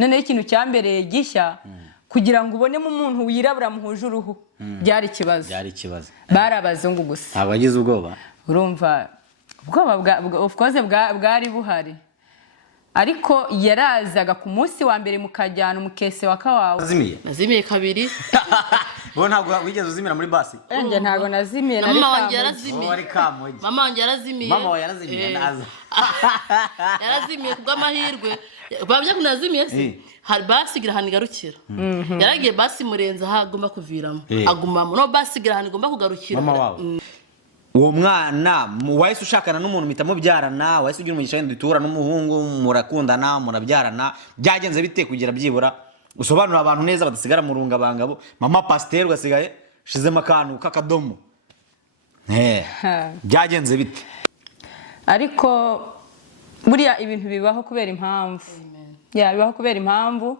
none ikintu cyambereye gishya kugira ngo ubonemo umuntu wirabura muhuje uruhu byari ikibazo bari abazungu gusa ntabwo wagize ubwoba urumva ubwoba of course bwari buhari ariko yarazaga ku munsi wa mbere mukajyana umukese wa kawawe nazimiye kabiri bo ntabwo wigeze uzimira muri basi nje ntabwo nazimiye nari kamogi mama wanjye yarazimiye mama wawe yarazimiye naza yarazimiye kubw'amahirwe babye kunazimiye se hari basigira hano igarukira yaragiye basi murenza hagomba kuviramo agumamo no basigira hano igomba kugarukira mama wawe uwo mwana wahise ushakana n'umuntu mitamo byarana wahise ugira umugisha wenda dutura n'umuhungu murakundana murabyarana byagenze bite kugira byibura usobanura abantu neza badasigara mu rungabangabo mama pasteur ugasigaye shizemo akantu k'akadomo byagenze bite ariko buriya ibintu bibaho kubera impamvu bibaho kubera impamvu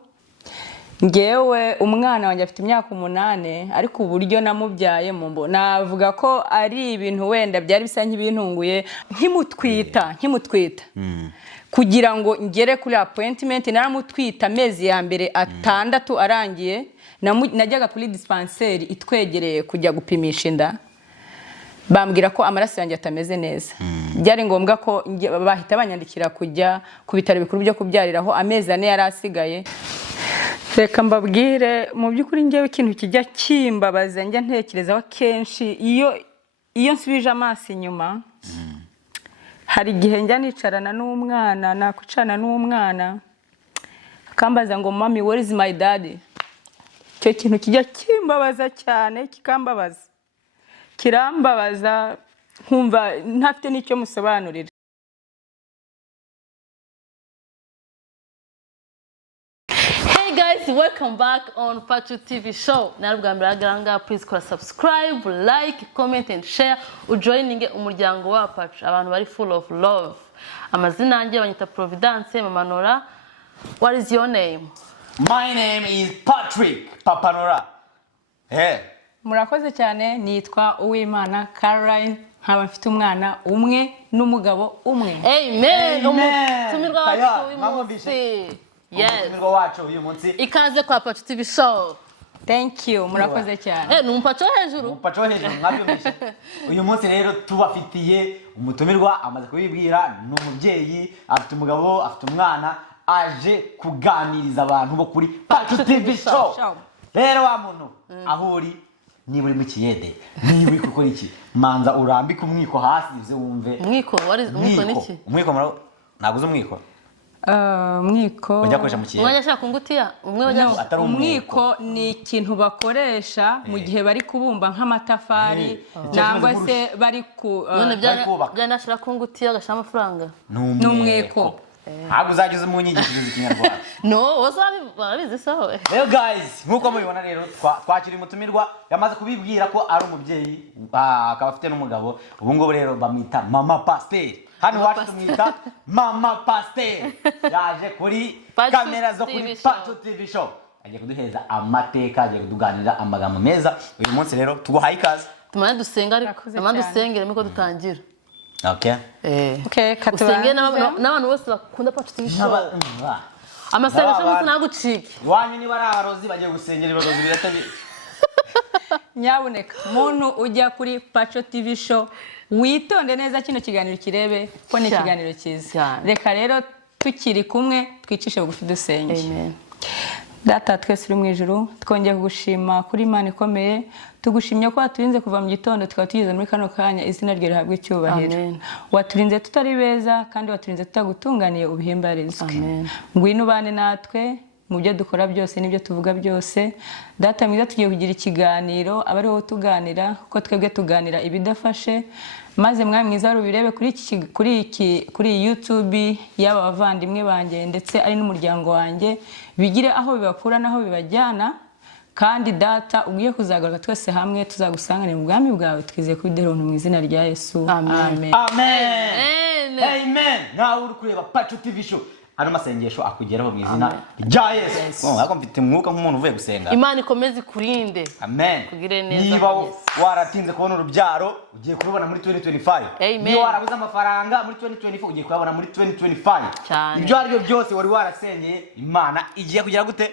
ngewe umwana wanjye afite imyaka 8 ariko uburyo namubyaye mu navuga ko ari ibintu wenda byari bisa nk'ibintunguye nkimutwita kugira ngo ngere kuri appointment naramutwita amezi ya mbere 6 arangiye najyaga kuri dispensaire itwegereye kujya gupimisha inda bambwira ko amaraso yanjye atameze neza byari ngombwa ko bahita banyandikira kujya ku bitaro bikuru byo kubyariraho amezi 4 yari asigaye reka mbabwire mu by'ukuri ngewe ikintu kijya kimbabaza njya ntekerezaho kenshi iyo nsubije amaso inyuma hari igihe njya nicarana n'umwana nakucana n'umwana akambaza ngo mami where is my daddy cyo kintu kijya kimbabaza cyane kirambabaza nkumva ntafite n'icyo musobanurira guys, welcome back on Pachu TV show. Narubwambira please kora subscribe, like, comment and share. Ujoininge umuryango wa Pachu. Abantu bari full of love. Amazina yanjye banyita Providence Mamanora. What is your name? My name is Patrick Papanora. Murakoze cyane nitwa Uwimana Caroline. Nkaba mfite umwana umwe n'umugabo umwe. Amen. Tumirwa wacu yes. Wacu uyu munsi ikaze kwa Pachu TV show. Thank you. Murakoze cyane. Ni umpacho hejuru. Umpacho hejuru mwabyumvise. Uyu munsi rero tubafitiye umutumirwa amaze kubibwira n'umubyeyi afite umugabo afite umwana aje kuganiriza abantu bo kuri Pachu TV show. Rero wa muntu ahuri niba uri mu kiyede niba uri gukora iki manza urambika umwiko hasi uze wumve umwiko niki umwiko naguze umwiko umwiko ujya koresha mu kiye umwanya ashaka kungutiya umwiko ni ikintu bakoresha mu gihe bari kubumba nk'amatafari nangwa se bari ku none byanashira kungutiya gashaka amafaranga n'umwiko ntabwo uzagize mu nyigishirizo ikinyarwanda no wazabizi saho rero guys nkuko mubibona rero twakiri umutumirwa yamaze kubibwira ko ari umubyeyi akaba afite n'umugabo ubu ngubu rero bamwita mama pasteur hano wacu tumwita mama pasteur yaje kuri kamera zo kuri Pachu TV show agiye kuduheza amateka agiye kuduganira amagambo meza uyu munsi rero tuguhaye ikaze tumane dusenga ariko dusengere miko dutangira okay usenge n'abantu bose bakunda Pachu TV show amasengesho munsi nagucike wanyu niba ari abarozi bagiye gusengera ibirozi biratabi nyabuneka muntu ujya kuri Pachu TV show witonde neza kino kiganiro kirebe ko ni kiganiro cyiza reka rero tukiri kumwe twicishe bugufi dusenge. Amen. Data twese uri mu ijuru twongeye kugushima kuri Imana ikomeye tugushimye ko waturinze kuva mu gitondo tukaba tugeze muri kano kanya izina rye rihabwe icyubahiro waturinze tutari beza kandi waturinze tutagutunganiye ubihimbarizwe ngwino ubane natwe mu byo dukora byose n'ibyo tuvuga byose data mwiza tugiye kugira ikiganiro abari wowe tuganira ko twebwe tuganira ibidafashe maze mwami mwiza rubirebe kuri YouTube yaba bavandimwe banjye ndetse ari n'umuryango wanjye bigire aho bibakura naho bibajyana kandi data ugiye kuzagaruka twese hamwe tuzagusangane mu bwami bwawe twizeye kubidera mu izina rya Yesu amen amen amen nawe uri kureba Pachu TV show hano masengesho akugeraho mu izina rya Yesu. Ariko mfite umwuka nk'umuntu uvuye gusenga. Imana ikomeze ikurinde. Amen. Kugire neza. Niba waratinze kubona urubyaro ugiye kurubona muri 2025. Amen. Niba warabuze amafaranga muri 2024 ugiye kuyabona muri 2025. Ibyo ari byo byose wari warasengeye Imana igiye kugira gute?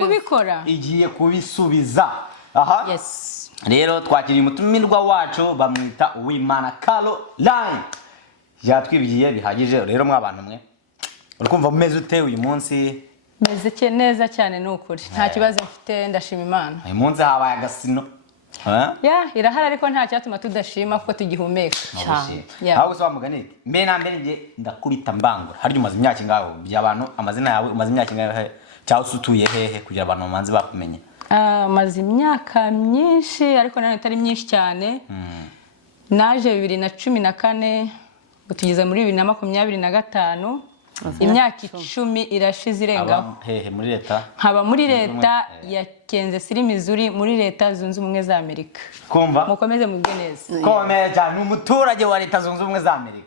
Kubikora. Igiye kubisubiza. Aha. Yes. Rero twakiriye umutumirwa wacu bamwita Uwimana Caroline. Yatwibyiye bihagije rero mwabantu mwe. Urikumva mumeze ute uyu munsi? Meze neza cyane nukuri. Nta kibazo mfite ndashima Imana. Uyu munsi habaye agasino. Irahari ariko nta cyatuma tudashima kuko tugihumeka cyane. Aho gusaba muganike. Mbe na mbere nge ndakubita mbangura. Haryo umaze imyaka ingaho by'abantu amazina yawe umaze imyaka ingaho cyangwa usutuye hehe kugira abantu bamanze bakumenye? Maze imyaka myinshi ariko nane itari myinshi cyane. Naje 2014 tugeze muri 2025. Imyaka 10 irashize irengaho. Hehe muri leta? Haba muri leta ya Kansas City Missouri muri leta zunze ubumwe za Amerika. Kumva? Mukomeze mubwe neza. Komeye cyane umuturage wa leta zunze ubumwe za Amerika.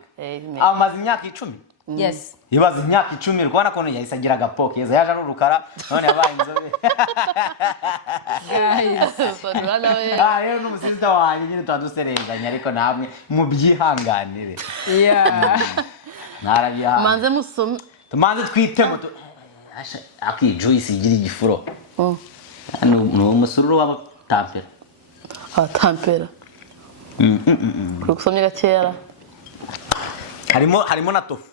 Amaze imyaka 10. Yes. Ibaze imyaka 10 rwana kono yahise agira agapoke yaje ari urukara none yabaye inzobe. Guys. Rero n'umusista wanjye nyine twaduserenganya ariko namwe mubyihanganire. Yeah. Narabiha. Manze musome. Tumanze twitemo aki Joyce igira igifuro. No umusururu waba tampera. Tampera. Kukusomye gakera. Harimo na tofu.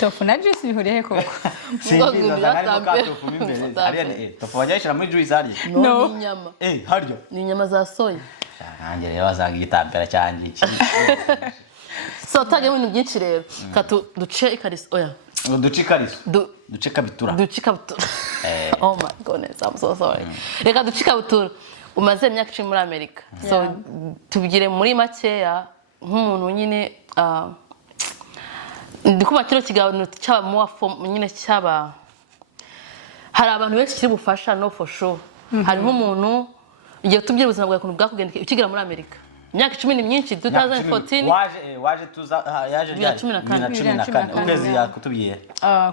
Tofu na juice bihuriye koko. Simbiza harimo ka tofu imbere. Ariya tofu wajyashira muri juice ari. No inyama. Haryo. Ni inyama za soya. Nanjye rero bazaga igitampera cyanje iki. So tage ibintu byinshi rero. Katu duce ikariso oya. Duce ikariso. Duce kabitura. Duce kabitura. Oh my goodness, I'm so sorry. Reka duce kabitura. Umaze imyaka 10 muri Amerika. So tubigire muri makeya nk'umuntu nyine ndikuba kiro kiganiro cyaba mu form nyine cyaba hari abantu benshi kiri bufasha no for sure. Hari nk'umuntu igihe tubyira ubuzima bwawe kuntu bwakugendekeye ukigira muri Amerika. Imyaka 10 ni myinshi 2014 waje tuza yaje 2014 ukwezi yakutubyiye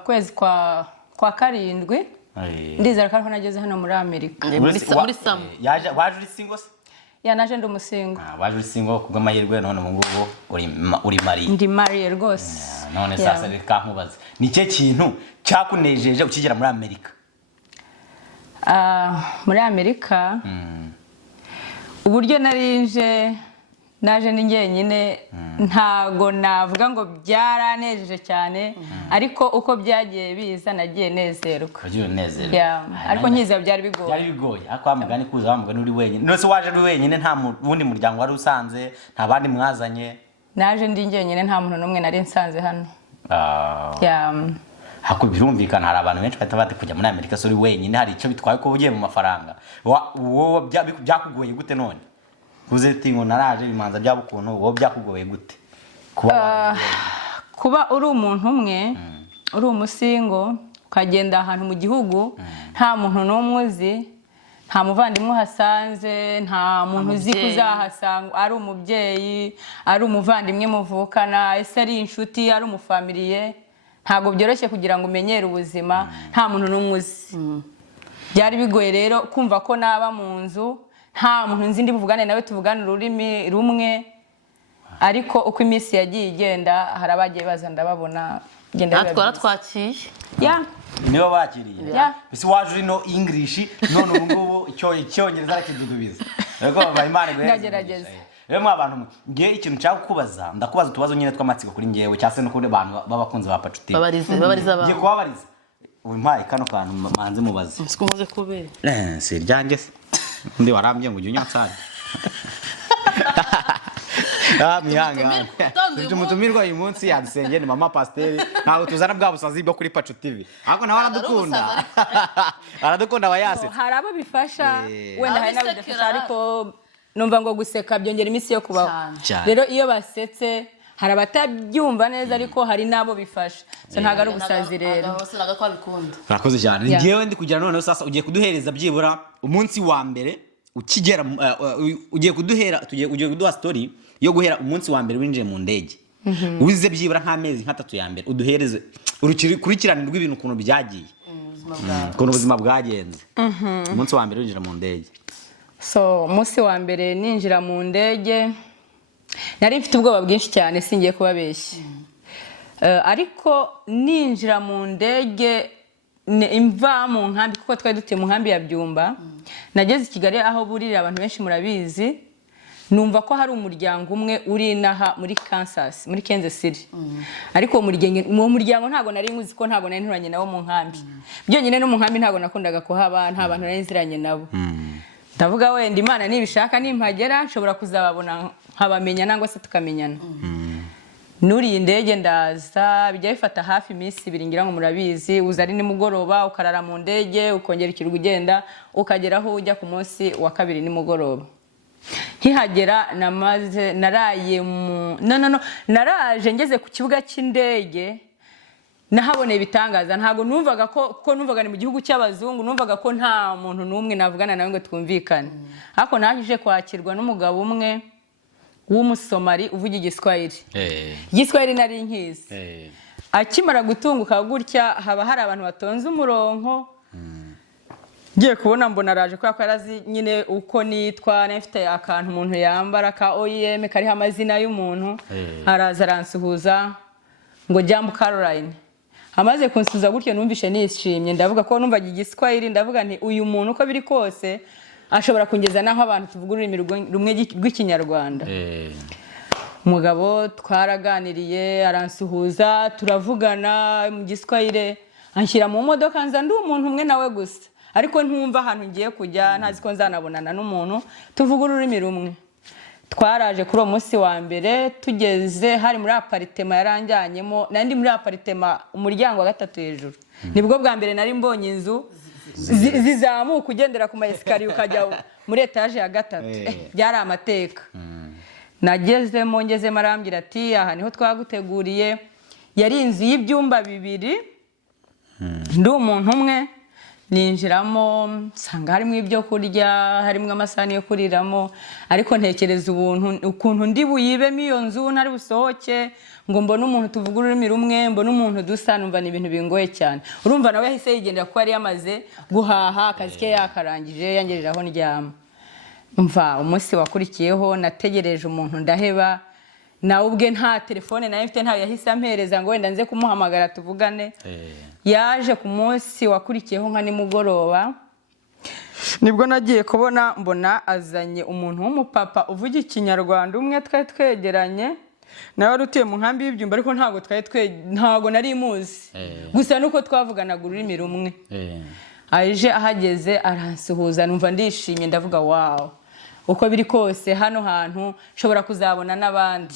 kwezi kwa karindwi ndizera ko nageze hano muri Amerika muri sam yaje waje uri single se naje ndi umusingo waje uri single kubw'amahirwe none mu ngubu uri mari ndi mariye rwose none sasa reka nkubaze ni cye kintu cyakunejeje ukigera muri Amerika muri Amerika uburyo naje ni njyenyine ntago navuga ngo byaranejeje cyane ariko uko byagiye biza nagiye nezerwa ariko nkiza byari bigoye akwa mugani kuza bamugani uri wenyine nose waje uri wenyine nta wundi muryango wari usanze nta bandi mwazanye naje ndi njyenyine nta muntu n'umwe nari nsanze hano hako birumvikana hari abantu benshi batabate kujya muri Amerika so uri wenyine hari icyo bitwaye ko ugiye mu mafaranga wowe byakugoye gute none kuze tingo naraje bimanza byabukuntu wowe byakugoye gute kuba uri umuntu umwe uri umusingo ukagenda ahantu mu gihugu nta muntu n'umwe uzi nta muvandimwe uhasanze nta muntu uzi kuzahasanga ari umubyeyi ari umuvandimwe muvukana ese ari inshuti ari umufamiliye ntago byoroshye kugira ngo umenyere ubuzima nta muntu n'umwe uzi byari bigoye rero kumva ko naba mu nzu nta muntu nzi ndi buvugane nawe tuvugana ururimi rumwe ariko uko iminsi yagiye igenda hari abagiye baza ndababona genda natwara twakiye niba bakiriye bisi waje uri no English none ubu ngubu icyongereza arakidudubiza rego baba Imana ndagerageza rero mwa abantu ngiye ikintu cyako kubaza ndakubaza tubazo nyine twamatsiko kuri ngewe cyase no kundi abantu babakunze ba Pachuti babariza ngiye kubabariza uyu mpaye kano kantu manze mubaze sikumaze kubera si ryanjye ndi warambye ngo ujye unyatsane mihanga umutumirwa uyu munsi yadusengeye ni mama Pasiteri ntabwo tuzana bwa busazi bwo kuri Pachu TV ariko nawe aradukunda abayase hari abo bifasha wenda hari n'abidafasha ariko numva ngo guseka byongera iminsi yo kubaho rero iyo basetse hari abatabyumva neza ariko hari nabo bifasha so ntago ari ubusazi rero urakoze cyane ngewe ndi kugira none sasa ugiye kuduhereza byibura umunsi wa mbere ukigera ugiye kuduha story yo guhera umunsi wa mbere winjiye mu ndege wize byibura nk'amezi nk'atatu ya mbere uduhereze urukurikirane rw'ibintu ukuntu byagiye ukuntu ubuzima bwagenze umunsi wa mbere winjira mu ndege. So umunsi wa mbere ninjira mu ndege nari mfite ubwoba bwinshi cyane singiye kubabeshya, ariko ninjira mu ndege imva mu nkambi kuko twari dutuye mu nkambi ya Byumba, nageze i Kigali aho burira abantu benshi murabizi, numva ko hari umuryango umwe uri inaha muri Kansas muri Kansas City, ariko mu muryango ntago nari nkuzi ko ntago nari nturanye nabo mu nkambi, byonyine no mu nkambi ntago nakundaga kuhaba, nta bantu nari nziranye nabo. Ndavuga wenda Imana nibishaka nimpagera nshobora kuzababona nkabamenya nangwa se tukamenyana. Nuriye indege ndaza bijya bifata hafi iminsi 2 ngira ngo murabizi, uza ari nimugoroba ukarara mu ndege ukongera ikirugo ugenda ukageraho ujya ku munsi wa 2 nimugoroba. Nkihagera naraye naraje ngeze ku kibuga cy'indege nahaboneye ibitangaza, ntago numvaga ko numvaga ni mu gihugu cy'abazungu, numvaga ko nta muntu numwe navugana nawe ngo twumvikane. Hako naje kwakirwa n'umugabo umwe w'umusomali uvuga igiswahili. Igiswahili nari nkizi. Akimara gutunguka gutya haba hari abantu batonze umurongo. Ngiye kubona mbona araje kwa kwarazi nyine uko nitwa, nafite akantu umuntu yambara ka OEM kariho amazina y'umuntu. Araza aransuhuza ngo Jambo Caroline. Amaze kunsuza gutyo numvishe nishimye, ndavuga ko numvaga igiswahili, ndavuga nti uyu muntu uko biri kose ashobora kungeza naho abantu tuvuga ururimi rumwe rw'ikinyarwanda. Umugabo twaraganiriye aransuhuza turavugana mu giswahili, anshyira mu modoka nza ndi umuntu umwe nawe gusa, ariko ntumva ahantu ngiye kujya, ntazi ko nzanabonana n'umuntu tuvuga ururimi rumwe. Twaraje kuri uwo munsi wa mbere tugeze hari muri aparitema yaranjyanyemo, nandi muri aparitema umuryango wa 3 hejuru. Nibwo bwa mbere nari mbonye inzu zizamuka ugendera ku maesikariye ukajya muri etage ya 3. Byari amateka. Nagezemo ngezemo arambwira ati aha niho twaguteguriye, yari inzu y'ibyumba 2, ndi umuntu umwe ninjiramo nsanga harimo ibyo kurya, harimo amasahani yo kuriramo, ariko ntekereza ukuntu ndi buyibemo iyo nzu ntari busohoke ngo mbone umuntu tuvuga ururimi rumwe, mbone umuntu dusa, numva ni ibintu bingoye cyane. Urumva nawe yahise yigendera ko yari yamaze guhaha akazi ke yakarangije yangejeje aho ndyama. Mva umunsi wakurikiyeho nategereje umuntu ndaheba, nawe ubwe nta telefone nayo mfite, ntayo yahise ampereza ngo wenda nze kumuhamagara tuvugane. Yaje ku munsi wakurikiyeho nka nimugoroba, nibwo nagiye kubona mbona azanye umuntu w'umupapa uvuga ikinyarwanda umwe twari twegeranye, nawe wari utuye mu nkambi y'Ibyumba, ariko ntago nari muzi, gusa nuko twavuganaga ururimi rumwe. Aje ahageze aransuhuza numva ndishimye, ndavuga wow, uko biri kose hano hantu nshobora kuzabona n'abandi.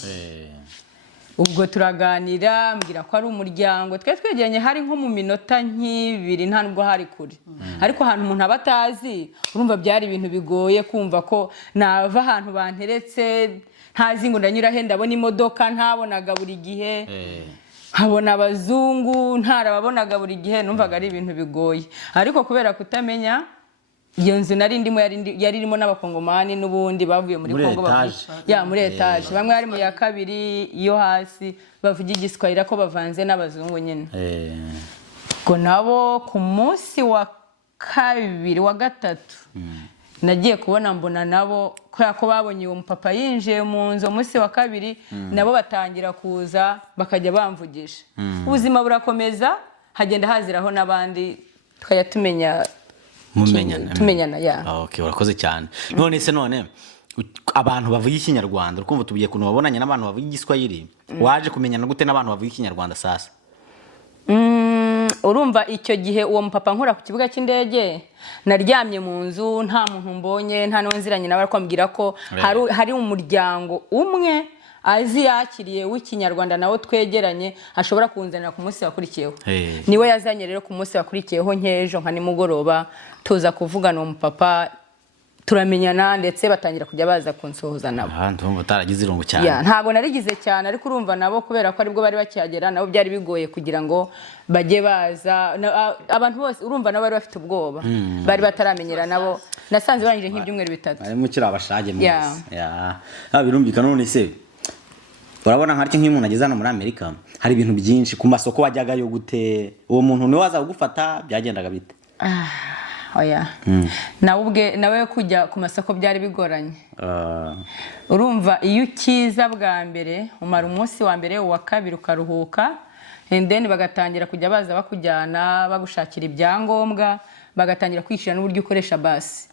Ubwo turaganira mbwira ko ari umuryango twe twegeranye, hari nko mu minota nk'ibiri nta nubwo hari kure, ariko ahantu umuntu abatazi urumva byari ibintu bigoye kumva ko nava ahantu banteretse ntazi ngo ndanyura he, ndabona imodoka ntabonaga buri gihe, nkabona abazungu ntarababonaga buri gihe, numvaga ari ibintu bigoye. Ariko kubera kutamenya iyo nzu nari ndimo yari irimo n'abakongomani n'ubundi bavuye muri Kongo muri etage, bamwe bari mu ya 2 yo hasi bavuga igiswahili ko bavanze n'abazungu nyine. Ko nabo ku munsi wa 2 wa 3 nagiye kubona mbona nabo ko babonye uwo mupapa yinjiye mu nzu umunsi wa 2, nabo batangira kuza bakajya bamvugisha. Ubuzima burakomeza, hagenda haziraho n'abandi tukajya tumenyana ya. Okay, urakoze cyane. None se abantu bavuga ikinyarwanda ukumva tubiye kuntu babonanye n'abantu bavuga igiswahili, waje kumenyana gute n'abantu bavuga ikinyarwanda sasa? Urumva icyo gihe uwo mupapa nkora ku kibuga cy'indege naryamye mu nzu, nta muntu mbonye, nta nonziranye nawe, ariko ambwira ko hari umuryango umwe azi yakiriye w'ikinyarwanda nawo twegeranye ashobora kunzanira ku munsi wakurikiyeho. Niwe yazanye rero ku munsi wakurikiyeho nkejo nka nimugoroba tuza kuvugana umupapa turamenyana, ndetse batangira kujya baza kunsohoza nabo. Ndumva utaragize irungu cyane. Ntago narigize cyane, ariko urumva nabo kubera ko aribwo bari bakihagera nabo byari bigoye kugira ngo bajye baza. Abantu bose urumva nabo bari bafite ubwoba, bari bataramenyera nabo. Nasanze barangije nk'ibyumweru 3. Ari mu kira abashage mwese. Birumvikana. None se urabona nka nk'iyo umuntu ageze hano muri Amerika hari ibintu byinshi ku masoko wajyagayo gute uwo muntu niwe waza kugufata byagendaga bite? Oya nawe kujya ku masoko byari bigoranye. Urumva iyo ukiza bwa mbere umara umunsi wa mbere uwa kabiri ukaruhuka, and then bagatangira kujya baza bakujyana bagushakira ibyangombwa, bagatangira kwishira n'uburyo ukoresha basi.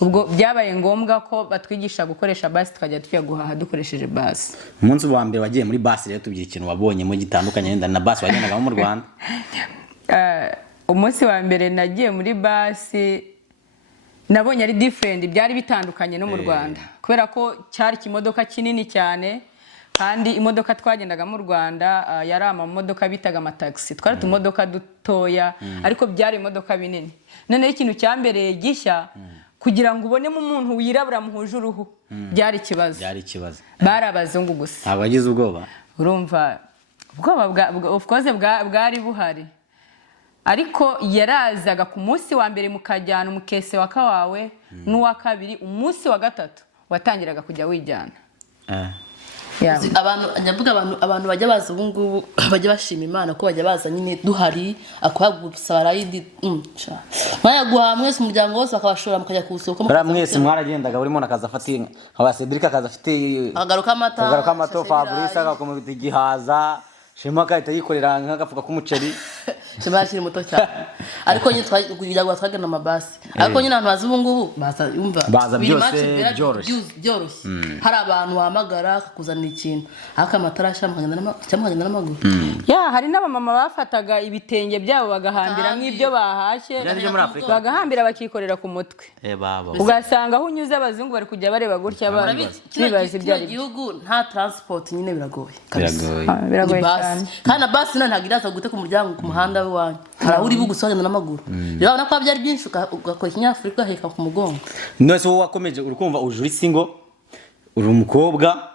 Ubwo byabaye ngombwa ko batwigisha gukoresha basi, tukajya tujya guhaha dukoresheje basi. Umunsi wa mbere wagiye muri basi rero tubyira ikintu wabonye mu gitandukanye wenda na basi wagendaga mu Rwanda. Umunsi wa mbere nagiye muri basi nabonye ari different, byari bitandukanye no mu Rwanda kubera ko cyari kimodoka kinini cyane, kandi imodoka twagendaga mu Rwanda yari amamodoka bitaga amataxi, twari tumodoka dutoya ariko byari imodoka binini. None ikintu cyambereye gishya kugira ngo ubonemo umuntu wirabura muhuje uruhu byari ikibazo. Bari abazungu gusa. Abagize ubwoba? Urumva ubwoba of course bwari buhari, ariko yarazaga ku munsi wa mbere mukajyana umukese wa kawawe n'uwa kabiri, umunsi wa gatatu watangiraga kujya wijyana. abantu bajya baza ubu ngubu bajya bashima Imana ko bajya baza nyine duhari, akabagusaba rayidi mwayaguha mwese umuryango wose akabashora mukajya kusoko. Mwese mwaragendaga buri muntu akaza afata inka, aba Cedric akaza afite agaruka amata Fabrice agakomeza igihaza, Shema kahita yikorera nk'agafuka k'umuceri. Shema akiri muto cyane, ariko nyine twajyaga twagana amabasi, ariko nyine abantu bazi ubu ngubu baza byose byoroshye. Hari abantu wahamagara akakuzanira ikintu ariko amatara ashamukagenda n'amaguru. Hari n'abamama bafataga ibitenge byabo bagahambira nk'ibyo bahashye, bagahambira bakikorera ku mutwe. Ugasanga aho unyuze abazungu bari kujya bareba gutya bibaza ibyo ari igihugu nta transport nyine biragoye. Biragoye cyane, kandi na basi ntabwo iraza gute ku muryango ku muhanda w'iwanyu, hari uri bugusagenda n'amaguru. Rero urabona ko byari byinshi ugakora ikinyafurika ugaheka ku mugongo. Nose wowe wakomeje urikumva uri single, uri umukobwa,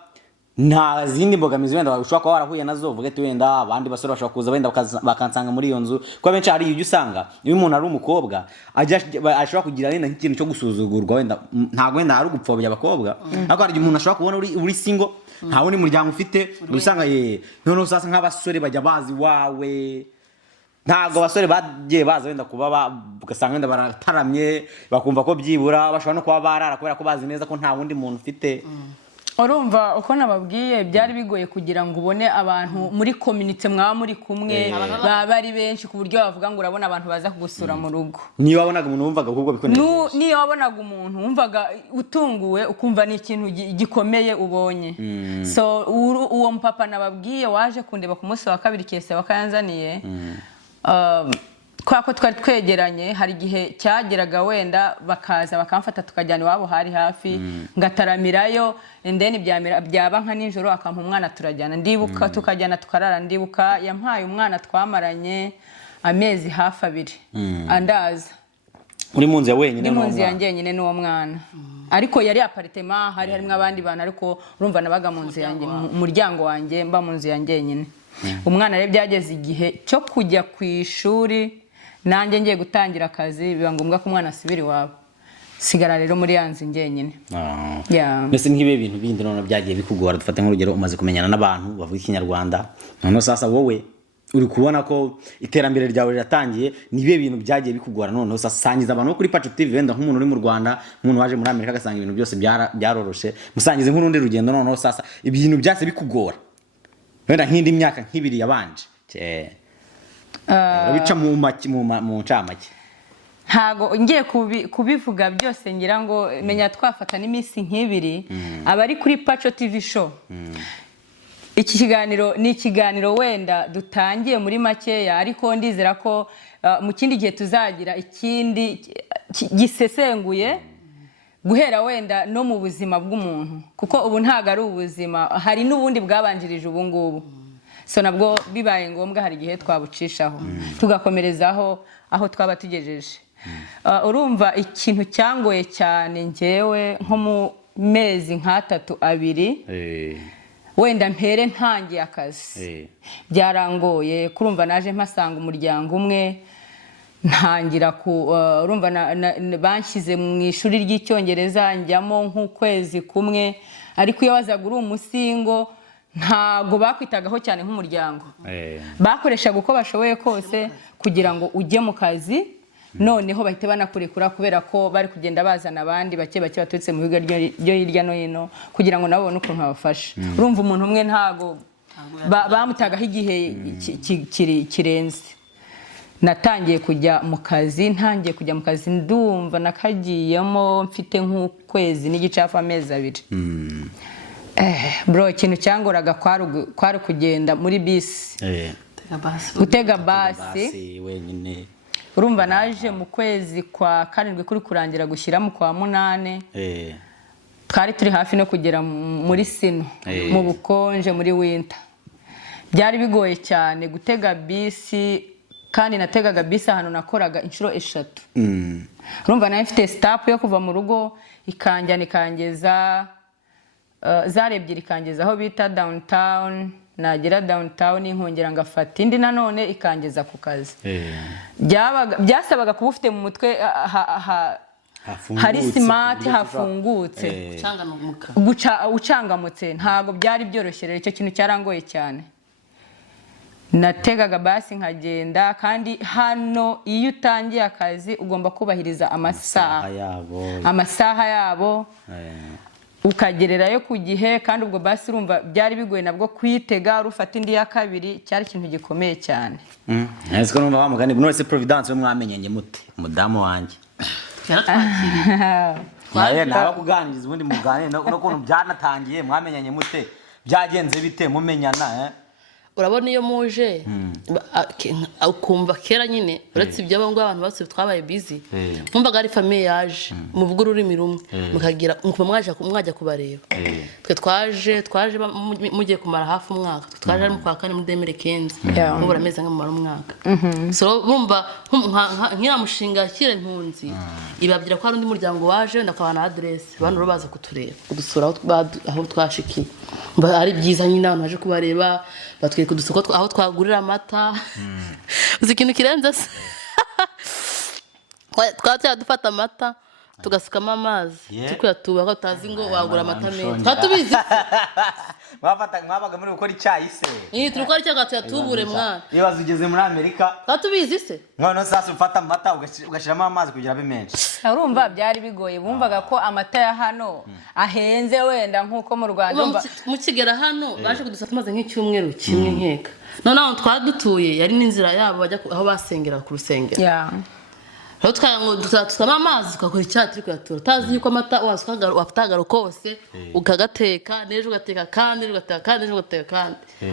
nta zindi mbogamizi wenda ushobora kuba warahuye nazo uvuge ati wenda abandi basore bashobora kuza wenda bakansanga muri iyo nzu? Kuko benshi hari ibyo usanga iyo umuntu ari umukobwa ashobora kugira wenda nk'ikintu cyo gusuzugurwa, wenda ntabwo wenda ari ugupfobya abakobwa, ariko hari umuntu ashobora kubona uri single nta wundi muryango ufite, usanga none usasa nk'abasore bajya bazi wawe. Ntabwo abasore bagiye baza wenda kuba ugasanga wenda barataramye bakumva ko byibura bashobora no kuba barara kubera ko bazi neza ko nta wundi muntu ufite. Urumva uko nababwiye byari bigoye kugira ngo ubone abantu muri community mwaba muri kumwe baba ari benshi ku buryo bavuga ngo urabona abantu baza kugusura mu rugo. Niyo wabonaga umuntu wumvaga ahubwo bikoneye? Niyo wabonaga umuntu wumvaga utunguwe ukumva ni ikintu gikomeye ubonye. So uwo mpapa nababwiye waje kundeba ku munsi wa kabiri kese wakayanzaniye, kwa ko twari twegeranye, hari igihe cyageraga wenda bakaza bakamfata tukajyana iwabo hari hafi ngataramirayo, and then byaba nka nijoro akampa umwana turajyana, ndibuka tukajyana tukarara. Ndibuka yampaye umwana twamaranye amezi hafi 2 andaza. Uri mu nzu ya wenyine? Ni mu nzu yanjye nyine n'uwo mwana, ariko yari apartment, harimo abandi bantu, ariko urumva nabaga mu nzu yanjye, umuryango wanjye mba mu nzu yanjye nyine. Umwana rero byageze igihe cyo kujya ku ishuri, nanjye ngiye gutangira akazi, biba ngombwa ko umwana asubira iwabo, sigara rero muri yanzu njyenyine. Mbese nk'ibi bintu bindi none byagiye bikugora, dufate nk'urugero umaze kumenyana n'abantu bavuga ikinyarwanda, none sasa wowe uri kubona ko iterambere ryawe riratangiye, nibiye bintu byagiye bikugora none sasa sangiza abantu kuri Pacho TV wenda nk'umuntu uri mu Rwanda, umuntu waje muri Amerika agasanga ibintu byose byaroroshe, musangize nk'urundi rugendo none sasa ibintu byase bikugora wenda nk'indi myaka nk'ibiri yabanje bica mu ncamake. Ntago ngiye kubivuga byose, ngira ngo menya twafata n'iminsi nk'ibiri abari kuri Pacho TV show. Iki kiganiro ni ikiganiro wenda dutangiye muri makeya, ariko ndizera ko mu kindi gihe tuzagira ikindi gisesenguye guhera wenda no mu buzima bw'umuntu, kuko ubu ntago ari ubuzima, hari n'ubundi bwabanjirije ubu ngubu. So nabwo bibaye ngombwa hari igihe twabucishaho tugakomerezaho aho twaba tugejeje. Urumva ikintu cyangoye cyane njyewe nko mu mezi nk'atatu 2 wenda mpere ntangiye akazi, byarangoye. Kurumva naje mpasanga umuryango umwe, ntangira urumva banshyize mu ishuri ry'icyongereza njyamo nk'ukwezi kumwe, ariko iyo wazaga uri umusingo ntago bakwitagaho cyane nk'umuryango bakoreshaga uko bashoboye kose kugira ngo ujye mu kazi noneho bahite banakurekura kubera ko bari kugenda bazana abandi bake bake baturutse mu bigo byo hirya no hino kugira ngo nabo babone ukuntu babafasha urumva umuntu umwe ntago bamutagaho igihe kirenze natangiye kujya mu kazi ndumva nakagiyemo mfite nk'ukwezi n'igice hafi amezi 2 bro ikintu cyangoraga kwari kugenda muri bisi gutega basi wenyine urumva naje mu kwezi kwa 7 kuri kurangira gushyira mu kwa 8 twari turi hafi no kugera muri sino mu bukonje muri winter byari bigoye cyane gutega bisi kandi nategaga bisi ahantu nakoraga inshuro 3 urumva nayo mfite stop yo kuva mu rugo ikangeza zare ebyiri ikangeza aho bita downtown nagera downtown inkongera ngafata indi nanone ikangeza ku kazi byasabaga kuba ufite mu mutwe hari smart hafungutse ucangamutse ntago byari byoroshye rero icyo kintu cyarangoye cyane nategaga basi nkagenda kandi hano iyo utangiye akazi ugomba kubahiriza amasaha yabo ukagererayo ku gihe kandi ubwo basi urumva byari bigoye nabwo kwitega rufata indi ya kabiri cyari ikintu gikomeye cyane nzi numva bamugane buri wese Providence mwamenyanye mute umudamu wanjye naye naba kuganiriza ubundi muganire no kuntu byanatangiye mwamenyanye mute byagenze bite mumenyana urabona iyo muje ukumva kera nyine uretse ibyo ngo abantu bose twabaye busy mwumvaga ari famille yaje muvuga ururimi rumwe mukagira mwajya kubareba twe twaje mugiye kumara hafi umwaka twaje ari mu kwa 4 muri 2015 ngo burameze nkamara umwaka so bumva nkira mushinga kire impunzi ibabyira ko ari undi muryango waje ndakabana address abantu baza kutureba kudusura aho twashikiye ari byiza nyine abantu baje kubareba batwereka udusoko aho twagurira amata uzi ikintu kirenze se twatya dufata amata tugasukamo amazi tukuyatuba ko tazi ngo wagura amata menshi twatubizi mwabaga muri gukora icyayi se turukora icyayi tuyatubure mwana nibaza ugeze muri Amerika twatubizi se none sasa ufata amata ugashiramo amazi kugira abe menshi urumva byari bigoye bumvaga ko amata ya hano ahenze wenda nkuko mu Rwanda mu Kigera hano baje kudusata amazi nk'icyumweru kimwe nkeka none aho twadutuye yari n'inzira yabo bajya aho basengera ku rusengero aho twayango dutama amazi ukakora icyayi turi kuyatura tazi yuko amata wafutagaro kose ukagateka nejo ugateka kandi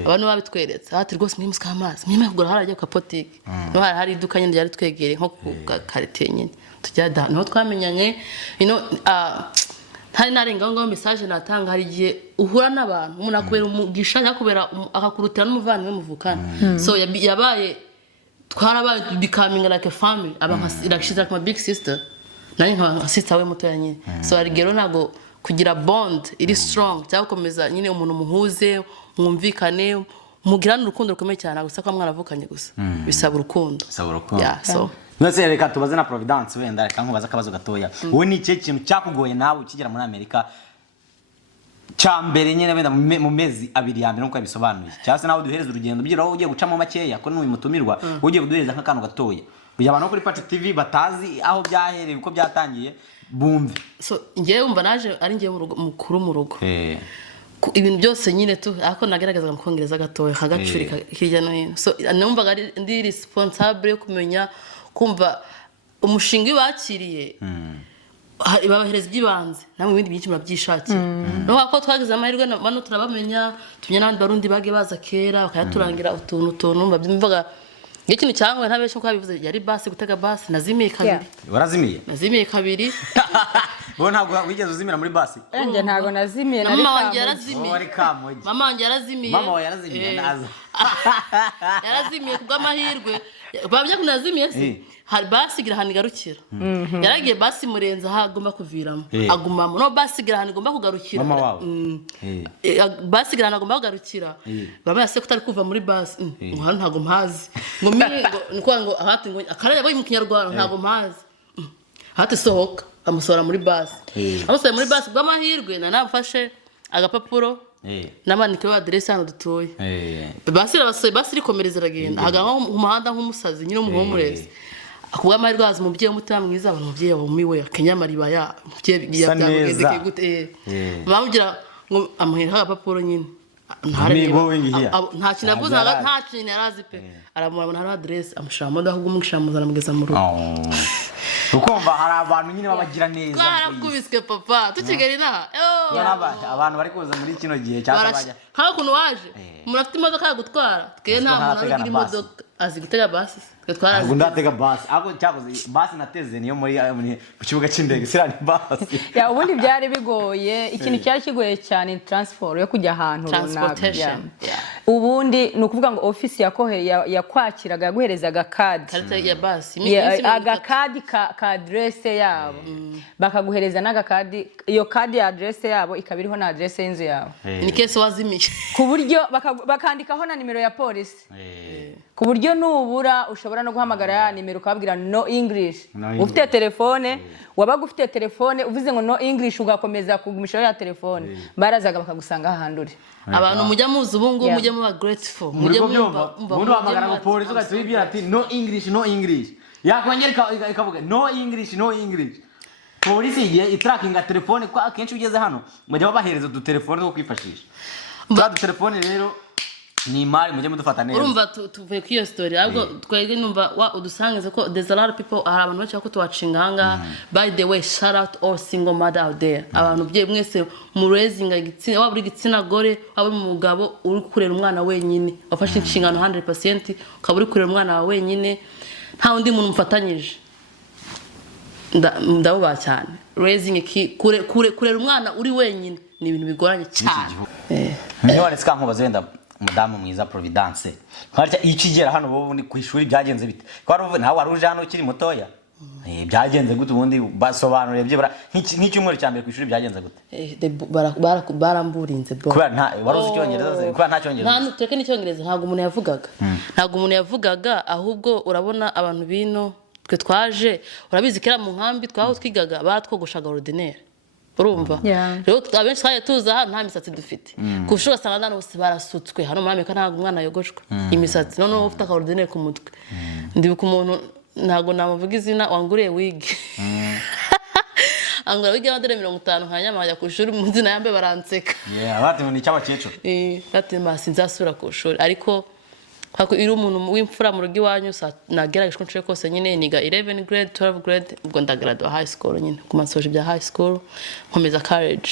abantu babitweretse ati rwose mwimuska amazi mwime kugura harajya ku potike no hari iduka nyine yari twegereye nko ku karite nyine tujya no twamenyanye hari narenga ngo message natanga hari gihe uhura n'abantu umuntu akubera umugisha yakubera akakurutira n'umuvandimwe muvukana so yabaye twarabaye becoming like a family like she's like my big sister nani nka sister we muto nyine so arigero nago kugira bond iri strong cyakomeza nyine umuntu muhuze mwumvikane mugirana urukundo rukomeye cyane gusa ko mwaravukanye gusa bisaba urukundo so nose reka tubaze na Providence wenda reka nkubaza akabazo gatoya wowe ni cyo kintu cyakugoye nawe ukigera muri Amerika cyambere nyene wenda mu mezi 2 ya mbere nkuko bisobanuye cyase nawe duhereza urugendo byiraho ugiye gucamo makeya ko n'uyu mutumirwa ugiye kuduhereza nk'akantu gatoya uya abantu kuri Pacu TV batazi aho byahereye uko byatangiye bumve so ngiye umva naje ari ngiye mukuru mu rugo ibintu byose nyine tu ako nagerageza mu Kongereza gatoya hagacurika hirya no hino so numvaga ndi responsible yo kumenya kumva umushinga bakiriye babahereza by'ibanze namwe ibindi byinshi murabyishakira no ko twagize amahirwe bano turabamenya tumenya n'abandi barundi bage baza kera bakayaturangira utuntu mbabyumvaga ikintu cyangwa ntabeshe ko bivuze yari basi gutega basi nazimiye kabiri nazimiye kabiri bo ntabwo wigeze uzimira muri basi nje ntago nazimiye nari kamoje mama wanjye yarazimiye naza yarazimiye kubw'amahirwe babye kunazimiye se hari basi gira hano igarukira yaragiye basi murenza hagomba kuviramo agumamo no basi gira hano igomba kugarukira basi gira hano agomba kugarukira baba yase kutari kuva muri basi ngo ntago mpazi ngo niko ngo ahati ngo akaraya boye mu Kinyarwanda ntago mpazi hati sohoka amusora muri basi amusora muri basi bw'amahirwe na nabafashe agapapuro n'amanike ba adresse hano dutuye basi rabasoye basi rikomereza ragenda hagaho mu muhanda nk'umusazi nyine umuhomurezi akubwa amahirwe haza umubyeyi muto mwiza abantu umubyeyi wabumiwe Kenyamariba ya umubyeyi yabyamugeze gute bamugira ngo amuhera agapapuro nyine nta kintu avuze nta kintu yarazi pe aramubona hari adresse amushamo ahubwo umwishamuzana mugeza mu rugo ukumva hari abantu nyine babagira neza barakubiswe papa tukigeri na abantu bari kuza muri kino gihe cyasabajya nka kuntu waje umuntu afite imodoka yagutwara twe nta muntu agira imodoka azi gutega basi ngo ndatega basi ako cyakoze basi nateze niyo muri mu kibuga cy'indege sirani basi ya ubundi byari bigoye ikintu cyari kigoye cyane transport yo kujya ahantu runaka ubundi nukuvuga ngo office yakwakiraga yaguherezaga card ya basi agakadi ka address yabo bakaguhereza n'agakadi iyo card ya address yabo ikabiriho na address y'inzu yawe ni case wazimiye ku buryo bakandikaho na nimero ya polisi ku buryo nubura ushobora no guhamagara ya nimero ukabwira no English ufite telefone wabaga ufite telefone uvuze ngo no English ugakomeza kugumisha ya telefone barazaga bakagusanga ahandure abantu mujya muzi ubungu mujya muba grateful mujya mumva ubundi wamagara ngo polisi ugatubwira ati no English yakongera ikavuga no English polisi igiye itrackinga telefone kwa akenshi ugeze hano mujya babahereza udutelefone two kwifashisha twa dutelefone rero ni imari mujye mudufata neza urumva tuvuye ku iyo story ahubwo twege numva udusangize ko there's a lot of people hari abantu bacha ko tuwacinga hanga by the way shout out all single mother out there abantu bye mwese mu raising igitsina waburi igitsina gore waba mu mugabo uri kurera umwana wenyine wafashe inshingano 100% ukaburi kurera umwana wenyine nta undi muntu mfatanyije ndabuba cyane raising kurera umwana uri wenyine ni ibintu bigoranye cyane nione sikankubaza wenda mudamu mwiza Providence harya ikigera hano bo ni ku ishuri byagenze bite kwari nawe waruje hano ukiri mutoya byagenze gute ubundi basobanuriye byibura nk'icyumweru cyambere ku ishuri byagenze gute baramburinze bro kubera nta waruzi icyongereza kubera nta cyongereza nta teke n'icyongereza ntago umuntu yavugaga ahubwo urabona abantu bino twe twaje urabizi kera mu nkambi twaho twigaga baratwogoshaga ordinaire urumva rero abenshi twaye tuza hano nta misatsi dufite kushura sanga ndana bose barasutswe hano muri Amerika ntago umwana yogoshwe imisatsi none ufite aka ordinaire ku mutwe ndibuka umuntu ntago namuvuga izina wanguriye wig angura wig y'amadolari 50 nkanyamajya ku ishuri mu nzina yambe baranseka abati ni cy'abakecuru bati masi nzasura ku ishuri ariko hako iri umuntu w'imfura mu rugi wanyu nagerageje nshye kose nyine niga 11 grade 12 grade ubwo ndagraduate high school nyine kumansoje bya high school nkomeza college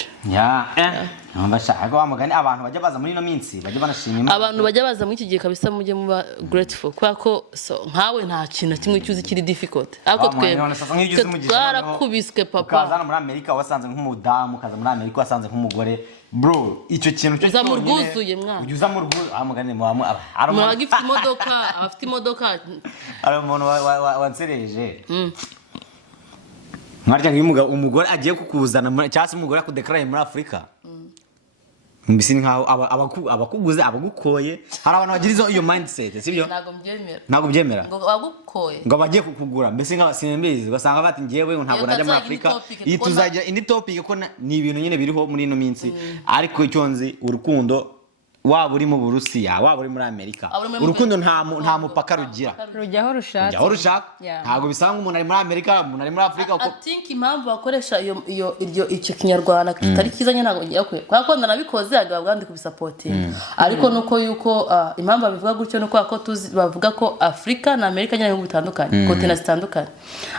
ndashaka bamugani abantu bajya baza muri no minsi bajya banashima abantu bajya baza muri iki gihe kabisa mujye muba grateful kwako nkawe nta kintu kimwe cyuzi kiri difficult ariko twarakubiswe papa ukazana muri Amerika wasanze nk'umudamu kaza muri Amerika wasanze nk'umugore bro icyo kintu cyo uzamurguzuye mwana ujuza mu rwuzu amugane mu abafite imodoka abafite imodoka ari umuntu wansereje mwarya nk'umugabo umugore agiye kukuzana cyase umugore akudeclare muri Afrika mbisi nkaho abakuguze abagukoye hari abantu bagira iyo mindset sibyo ntago byemera ngo abagukoye ngo bagiye kukugura mbese nk'abasimbizi basanga bati ngiyewe ntago najya muri Afrika iyi tuzagira indi topic ko ni ibintu nyine biriho muri ino minsi ariko icyo nzi urukundo waba uri mu Burusiya waba uri muri Amerika urukundo nta mupaka rugira rujyaho rushaka ntago bisanga umuntu ari muri Amerika umuntu ari muri Afrika uko I think impamvu bakoresha icyo kinyarwanda kitari kizanye ntago ngiye kwa ko ndanabikoze agabwandi kubisupporting ariko nuko yuko impamvu babivuga gutyo nuko ko bavuga ko Afrika na Amerika nyine bitandukanye continent zitandukanye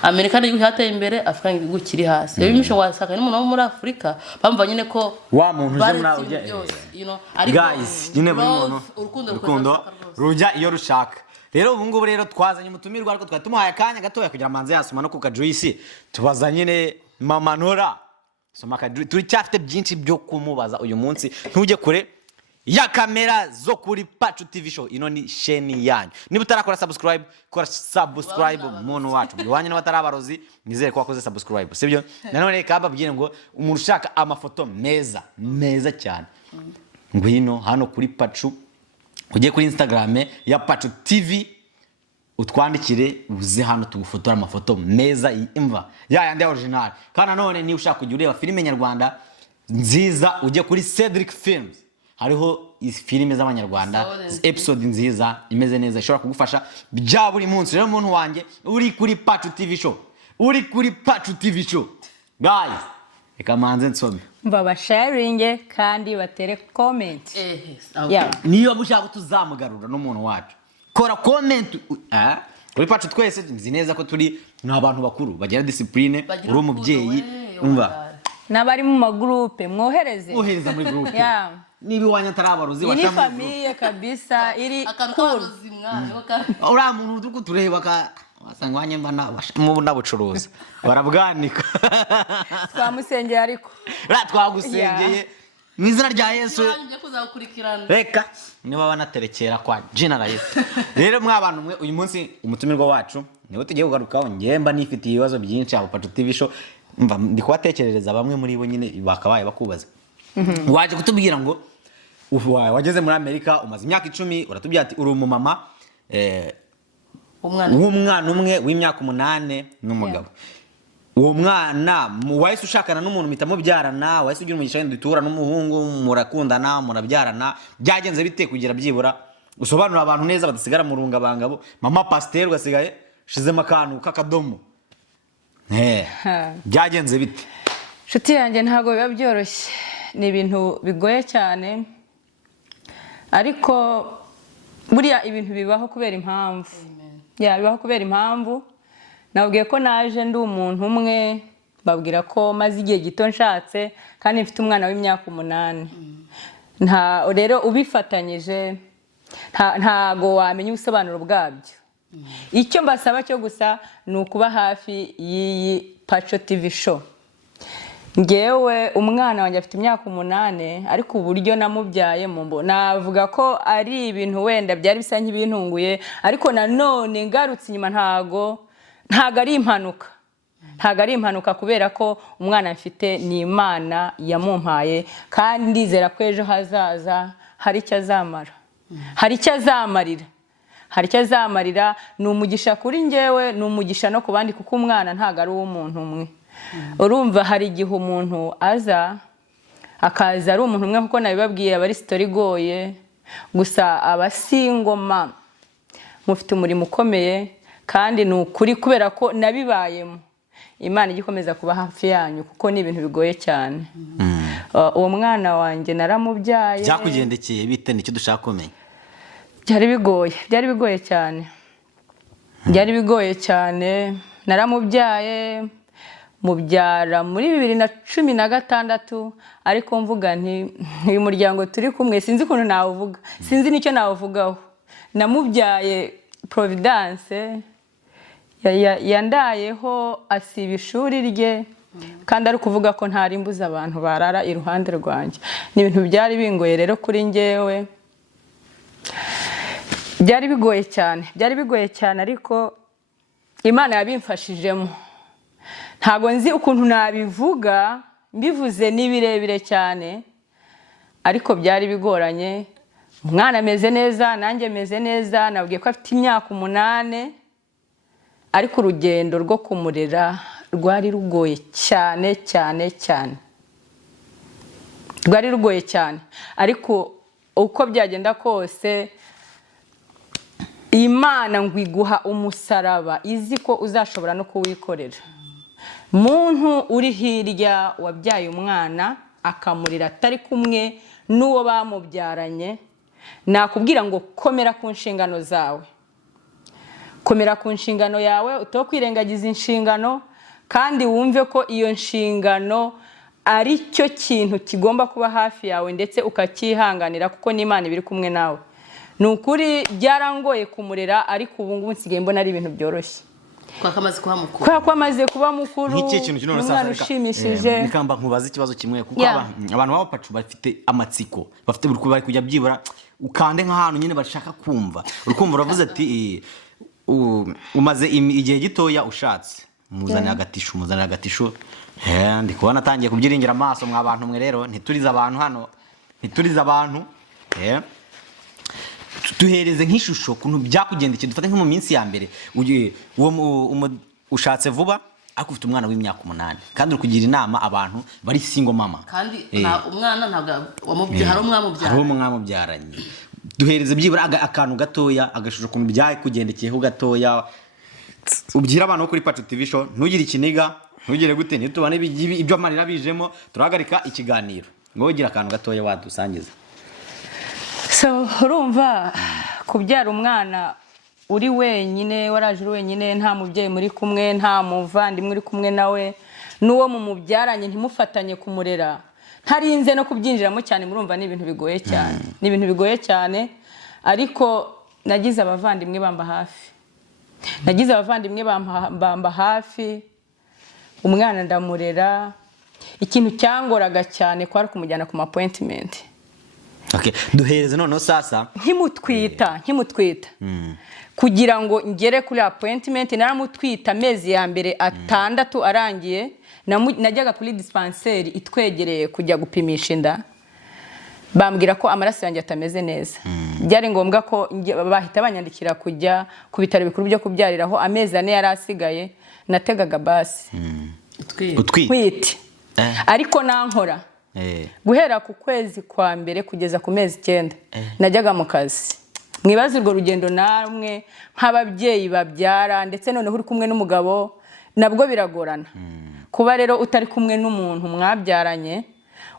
Amerika ni hateye imbere Afrika ni kiri hasi rero imisho wasaka n'umuntu wo muri Afrika bamva nyine ko wa muntu uje muri ujya guys nyine buri muntu urukundo rujya iyo rushaka rero ubu ngubu rero twazanye umutumirwa ariko twari tumuhaye akanya gatoya kugira amanze yasoma no kuka Joyce tubaza nyine Mama Nora soma ka turi cyafite byinshi byo kumubaza uyu munsi ntujye kure ya kamera zo kuri Pacu TV show ino ni sheni yanyu niba utarakora subscribe kora subscribe muntu wacu biwanye n'abatarabarozi nizere ko wakoze subscribe sibyo nanone kababwire ngo umuntu ushaka amafoto meza cyane ngwino hano kuri Pacu ujye kuri Instagram ya Pacu TV utwandikire uze hano tugufotora amafoto meza imva yandi original kana none ni ushaka kujya ureba filime nyarwanda nziza ujye kuri Cedric Films hariho filime z'abanyarwanda episode nziza imeze neza ishobora kugufasha bya buri munsi. Rero muntu wanjye uri kuri Pacu TV show, uri kuri Pacu TV show guys, reka manze nsome baba sharing kandi batere comment. Niyo mushaka tuzamugarura n'umuntu wacu, kora comment kuri Pacu. Twese nzi neza ko turi n'abantu bakuru bagira discipline, uri umubyeyi umva n'abari mu magroupe mwohereza muri groupe nibi wanya tarabaruzi washamu ni famille kabisa iri cool. Ura muntu tuko tureba ka wasangwanye mbana mu nabucuruza barabwanika twamusengeye ariko twagusengeye mu izina rya Yesu reka niba banaterekera kwa General Yesu. Rero mwabantu mwe uyu munsi umutumirwa wacu niwe tugiye kugarukaho, ngemba nifite ibibazo byinshi abo Pacu TV show mva ndi kubatekerereza bamwe muri bo nyine bakabaye bakubaza. Waje kutubwira ngo wageze muri Amerika umaze imyaka 10, uratubwira ati uri umumama umwana umwe w'imyaka 8 n'umugabo. Uwo mwana wahise ushakana n'umuntu mpita mubyarana, wahise ugira umugisha dutura n'umuhungu murakundana murabyarana, byagenze bite kugira byibura usobanura abantu neza badasigara mu rungabangabo mama pasteur ugasigaye shizemo akantu kakadomo byagenze bite? Nshuti yanjye ntago biba byoroshye, ni ibintu bigoye cyane, ariko buriya ibintu bibaho kubera impamvu. Bibaho kubera impamvu. Nabwiye ko naje ndi umuntu umwe, babwira ko maze igihe gito nshatse kandi mfite umwana w'imyaka 8. Rero ubifatanyije ntago wamenya ubusobanuro bwabyo. Icyo mbasaba cyo gusa ni ukuba hafi y'iyi Pacu TV show. Ngewe umwana wanjye afite imyaka 8, ariko uburyo namubyaye navuga ko ari ibintu wenda byari bisa nk'ibintunguye, ariko nanone ngarutse inyuma ntago ari impanuka. Ntago ari impanuka kubera ko umwana mfite ni Imana yamumpaye, kandi ndizera ko ejo hazaza hari icyo azamara, hari icyo azamarira, hari icyo azamarira. Ni umugisha kuri ngewe, ni umugisha no ku bandi, kuko umwana ntago ari uw'umuntu umwe. Urumva hari igihe umuntu akaza ari umuntu umwe, kuko nabibabwiye aba ari story igoye, gusa abasingoma mufite umurimo ukomeye, kandi ni ukuri kubera ko nabibayemo. Imana igikomeza kuba hafi yanyu kuko ni ibintu bigoye cyane. Uwo mwana wanjye naramubyaye. Byakugendekeye bite? Nicyo dushaka kumenya. Byari bigoye cyane. Byari bigoye cyane. Naramubyaye, mubyara muri 2016, ariko mvuga nti uyu muryango turi kumwe sinzi ukuntu nawuvuga, sinzi nicyo nawuvugaho. Namubyaye Providence yandayeho asiba ishuri rye, kandi ari kuvuga ko ntari mbuza abantu barara iruhande rwanjye. Ni ibintu byari bingoye rero kuri ngewe, byari bigoye cyane, ariko Imana yabimfashijemo. Ntago nzi ukuntu nabivuga, mbivuze ni birebire cyane, ariko byari bigoranye. Umwana ameze neza, nanjye meze neza. Nabwiye ko afite imyaka 8, ariko urugendo rwo kumurera rwari rugoye cyane. Rwari rugoye cyane, ariko uko byagenda kose Imana ngo iguha umusaraba izi ko uzashobora no kuwikorera. Muntu uri hirya wabyaye umwana akamurira atari kumwe n'uwo bamubyaranye, nakubwira ngo komera ku nshingano zawe. Komera ku nshingano yawe, utokwirengagiza inshingano, kandi wumve ko iyo nshingano ari cyo kintu kigomba kuba hafi yawe, ndetse ukakihanganira kuko n'Imana ibiri kumwe nawe. Ni ukuri byarangoye kumurera, ariko ubu ngubu nsigaye mbona ari ibintu byoroshye. Kwa amaze kuba mukuru, nk'iki kintu kinone umwana ushimishije. Nikamba nkubaza ikibazo kimwe, kuko abantu baba Pacu bafite amatsiko, bafite bari kujya byibura ukande nk'ahantu nyine bashaka kumva. Urukumva uravuze ati umaze igihe gitoya ushatse, muzanira agatisho. Ndi kubona atangiye kubyiringira amaso mwa bantu mwe. Rero ntituriza abantu hano, duhereze nk'ishusho kuntu byakugendekeye. Dufate nko mu minsi ya mbere, uwo ushatse vuba, ariko ufite umwana w'imyaka 8 kandi uri kugira inama abantu bari single mama kandi umwana ntabwo wamubyaye hari umwamubyaranye duhereze byibura akantu gatoya agashusho kuntu byaye kugendekeyeho gatoya ubwira abantu kuri Pacu TV show ntugire ikiniga ntugire gute nitubane ibyo amarira bijemo turahagarika ikiganiro ngo ugira akantu gatoya wadusangiza. So urumva kubyara umwana uri wenyine waraje uri wenyine nta mubyeyi muri kumwe nta muvandimwe uri kumwe nawe n'uwo mu mubyaranye ntimufatanye kumurera ntarinze no kubyinjiramo cyane murumva ni ibintu bigoye cyane ni ibintu bigoye cyane ariko nagize abavandimwe bamba hafi umwana ndamurera ikintu cyangoraga cyane kwari kumujyana ku appointment. Okay, duhereze noneho sasa nkimutwita kugira ngo ngere kuri appointment naramutwita amezi ya mbere 6 arangiye najyaga kuri dispensaire itwegereye kujya gupimisha inda bambwira ko amaraso yanjye atameze neza byari ngombwa ko bahita banyandikira kujya ku bitaro bikuru byo kubyariraho amezi 4 yari asigaye nategaga basi utwite ariko nankora guhera ku kwezi kwa mbere kugeza ku mezi 9 najyaga mu kazi mwibaze urwo rugendo namwe nk'ababyeyi babyara ndetse noneho uri kumwe n'umugabo nabwo biragorana kuba rero utari kumwe n'umuntu mwabyaranye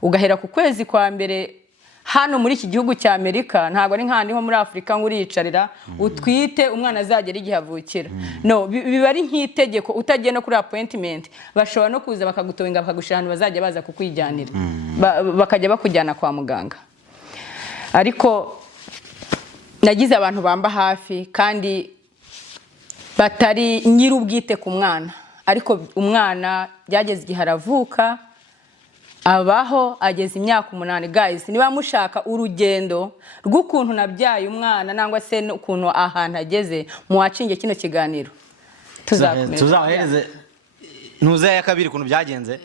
ugahera ku kwezi kwa mbere hano muri iki gihugu cya Amerika ntabwo ari nk'ahandi ho muri Afrika ngo uriyicarira utwite umwana azagera igihe avukira no biba ari nk'itegeko utagiye no kuri appointment bashobora no kuza bakagutoinga bakagushira ahantu bazajya baza kukwijyanira bakajya bakujyana kwa muganga ariko nagize abantu bamba hafi kandi batari nyirubwite ku mwana ariko umwana byageze igihe aravuka abaho ageze imyaka 8 guys niba mushaka urugendo rw'ukuntu nabyaye umwana nangwa se ukuntu ahantu ageze muwacinge kino kiganiro tuzahereze ntuze ya kabiri kuntu byagenze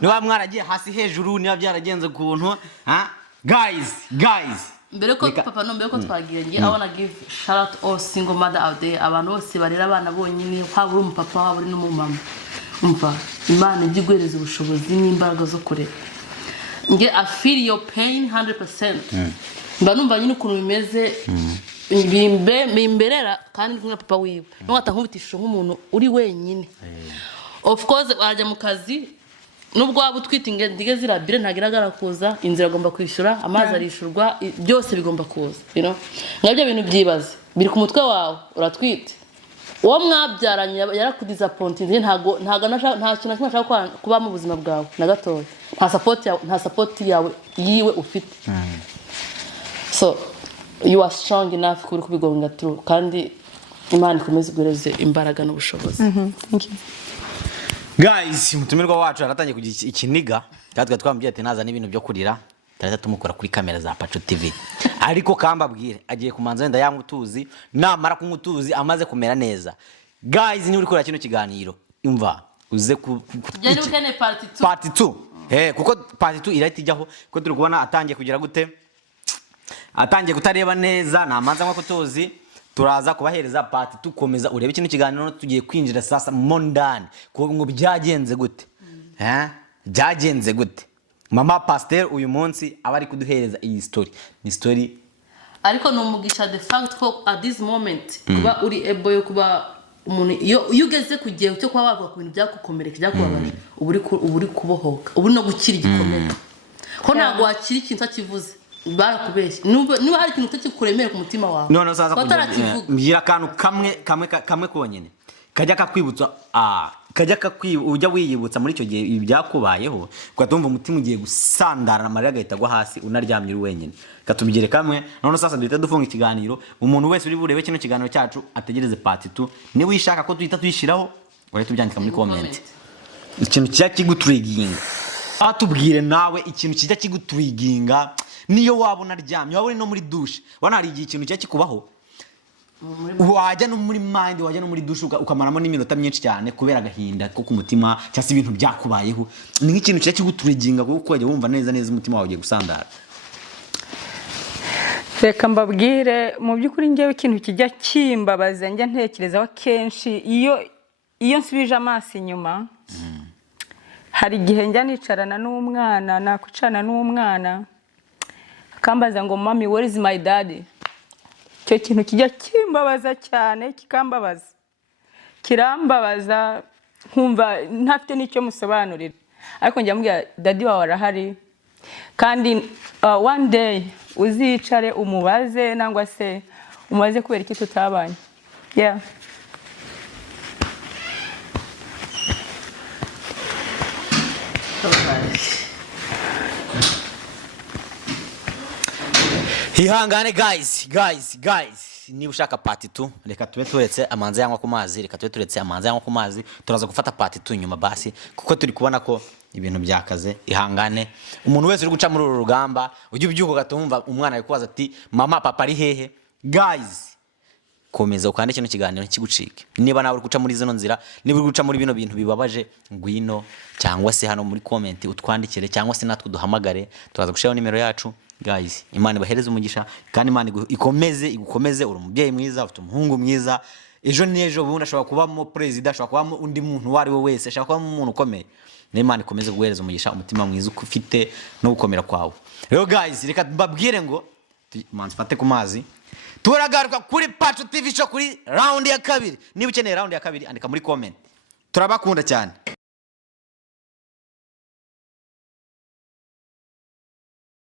niba mwaragiye hasi hejuru niba byaragenze kuntu guys mbere ko papa no mbere ko twagiye nge I wanna give shout out all single mother out there abantu bose barera abana bonyine haba uri umupapa haba uri n'umumama umva Imana igiguhereza ubushobozi n'imbaraga zo kurera nge I feel your pain 100% mba numva nyine ukuntu bimeze bimberera kandi kumwe papa wiwe no atankubitishije nk'umuntu uri wenyine of course arajya mu kazi nubwo waba utwitinge ndige zirabire ntagiragara kuza inzira agomba kwishyura amazi arishurwa byose bigomba kuza ngabyo bintu byibaze biri ku mutwe wawe uratwite uwo mwabyaranye yarakudisappointinze ntago nta kintu nashaka kuba mu buzima bwawe na gatoya nta support yawe yiwe ufite so you are strong enough kuri kubigonga through kandi Imana ikomeze igureze imbaraga n'ubushobozi. Thank you. Guys, umutumirwa wacu aratangiye kugira ikiniga kandi twambwiye ati naza n'ibintu byo kurira tarata tumukora kuri kamera za Pacu TV ariko kambabwire agiye kumanza wenda yangutuzi namara kungutuzi amaze kumera neza. Guys, ni uri kora kino kiganiro umva uze ku part 2 kuko part 2 irahita ijyaho kuko turi kubona atangiye kugira gute atangiye kutareba neza namanza nko kutuzi turaza kubahereza part 2 komeza urebe kino kiganiro tugiye kwinjira sasa mondani ngo byagenze gute byagenze gute mama pasteur uyu munsi abari kuduhereza iyi story ni story ariko no mugisha the fact ko at this moment kuba uri able yo kuba umuntu iyo ugeze kugiye cyo kuba wavuga ku bintu byakukomereka byakubabaje uburi kubohoka ubu no gukira igikomere ko ntago wakira ikintu akivuze barakubeshye niba hari ikintu utakikuremera ku mutima wawe none saza mbira akantu kamwe konyene kajya kakwibutsa kajya ujya wiyibutsa muri icyo gihe ibyakubayeho ugatumva umutima ugiye gusandara amarira agahita agwa hasi unaryamye uri wenyine katubigere kamwe none sasa duhita dufunga ikiganiro umuntu wese uri burebe kino kiganiro cyacu ategereze part 2 ni wishaka ko duhita tuyishiraho uri tubyandika muri comment ikintu kijya kigutriginga atubwire nawe ikintu kijya kigutriginga niyo waba unaryamye waba uri no muri douche wanari igihe ikintu kijya kikubaho wajya no muri mind wajya no muri douche ukamaramo n'iminota myinshi cyane kubera agahinda ko ku mutima cyangwa ibintu byakubayeho ni nk'ikintu kijya kigutriginga kuko wajya wumva neza umutima wawe ugiye gusandara. Reka mbabwire mu by'ukuri ngewe ikintu kijya kimbabaza njya ntekerezaho kenshi iyo iyo nsubije amaso inyuma hari igihe njya nicarana n'umwana nakwicana n'umwana akambaza ngo mami where is my daddy. Icyo kintu kijya kimbabaza cyane, kirambabaza nkumva ntafite n'icyo musobanurira, ariko njya mbwira daddy wawe arahari, kandi one day uzicare umubaze nangwa se umubaze kubera iki tutabanye. Yeah. Ihangane guys, niba ushaka part 2 reka tube turetse amanzi yanywa ku mazi, turaza gufata part 2 nyuma basi, kuko turi kubona ko ibintu byakaze. Ihangane umuntu wese uri guca muri uru rugamba, ujye ubyuka gatumva umwana ari kubaza ati mama papa ari hehe. Guys, komeza ukande kino kiganiro kigucike. Niba nawe uri guca muri zino nzira, niba uri guca muri bino bintu bibabaje, ngwino cyangwa se hano muri comment utwandikire, cyangwa se natwe duhamagare, turaza gushiraho nimero yacu. Guys, Imana ibahereze umugisha, kandi Imana igukomeze, uri umubyeyi mwiza, ufite umuhungu mwiza. Ejo n'ejo bundi ashobora kubamo president, ashobora kubamo undi muntu wari we wese, ashobora kubamo umuntu ukomeye. Imana ikomeze kuguhereza umugisha, umutima mwiza ufite no gukomera kwawe. Rero guys, reka mbabwire ngo manzi fate ku mazi, turagaruka kuri Pacu TV show kuri round ya kabiri. Niba ukeneye round ya kabiri andika muri comment. Turabakunda cyane.